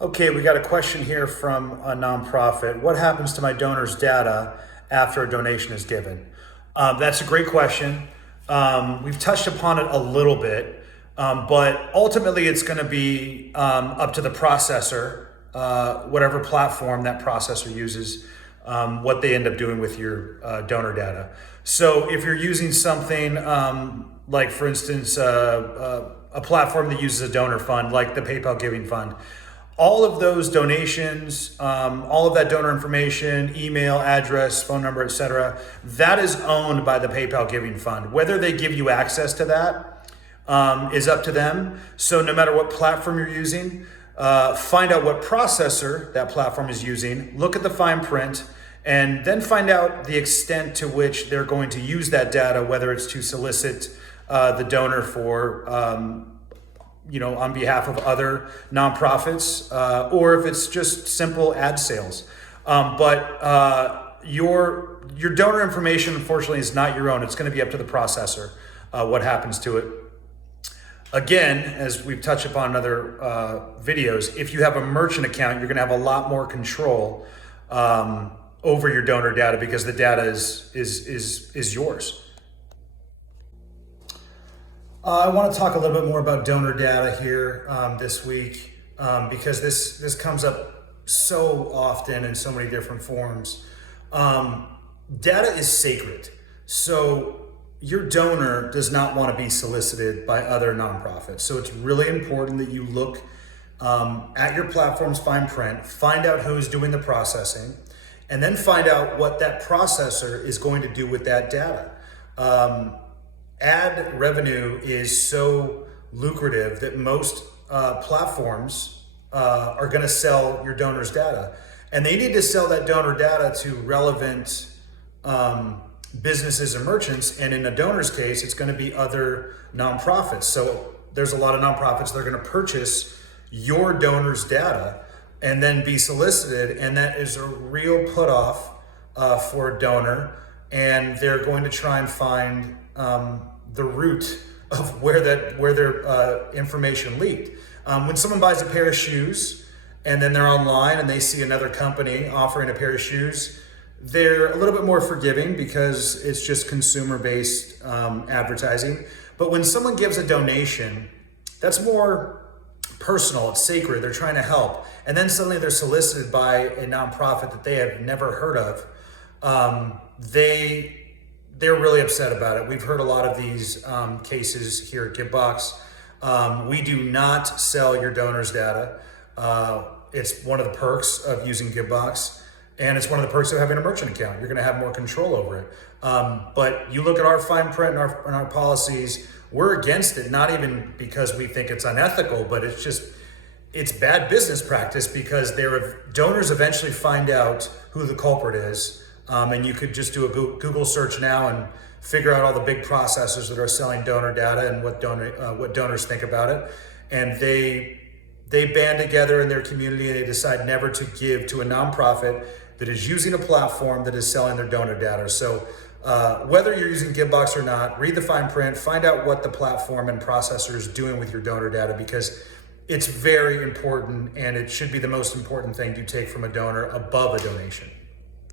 Okay, we got a question here from a nonprofit. What happens to my donor's data after a donation is given? That's a great question. We've touched upon it a little bit, but ultimately it's going to be up to the processor, whatever platform that processor uses, what they end up doing with your donor data. So if you're using something like, for instance, a platform that uses a donor fund, like the PayPal Giving Fund, all of those donations, all of that donor information, email, address, phone number, etc., that is owned by the PayPal Giving Fund. Whether they give you access to that is up to them. So no matter what platform you're using, find out what processor that platform is using, look at the fine print, and then find out the extent to which they're going to use that data, whether it's to solicit the donor for on behalf of other nonprofits, or if it's just simple ad sales. But your donor information, unfortunately, is not your own. It's going to be up to the processor what happens to it. Again, as we've touched upon in other videos, if you have a merchant account, you're going to have a lot more control over your donor data because the data is yours. I want to talk a little bit more about donor data here this week because this comes up so often in so many different forms. Data is sacred. So your donor does not want to be solicited by other nonprofits. So it's really important that you look at your platform's fine print, find out who's doing the processing, and then find out what that processor is going to do with that data. Ad revenue is so lucrative that most platforms are going to sell your donor's data, and they need to sell that donor data to relevant businesses and merchants. And in a donor's case, it's going to be other nonprofits. So there's a lot of nonprofits that are going to purchase your donor's data and then be solicited, and that is a real put off for a donor, and they're going to try and find the root of where their information leaked. When someone buys a pair of shoes and then they're online and they see another company offering a pair of shoes, they're a little bit more forgiving because it's just consumer-based advertising. But when someone gives a donation, that's more personal, it's sacred, they're trying to help. And then suddenly they're solicited by a nonprofit that they have never heard of. They're really upset about it. We've heard a lot of these cases here at GiveBox. We do not sell your donor's data. It's one of the perks of using GiveBox, and it's one of the perks of having a merchant account. You're going to have more control over it. But you look at our fine print and our policies, we're against it, not even because we think it's unethical, but it's bad business practice because donors eventually find out who the culprit is. And you could just do a Google search now and figure out all the big processors that are selling donor data and what donors think about it. And they band together in their community and they decide never to give to a nonprofit that is using a platform that is selling their donor data. So whether you're using GiveBox or not, read the fine print, find out what the platform and processor is doing with your donor data, because it's very important and it should be the most important thing you take from a donor above a donation.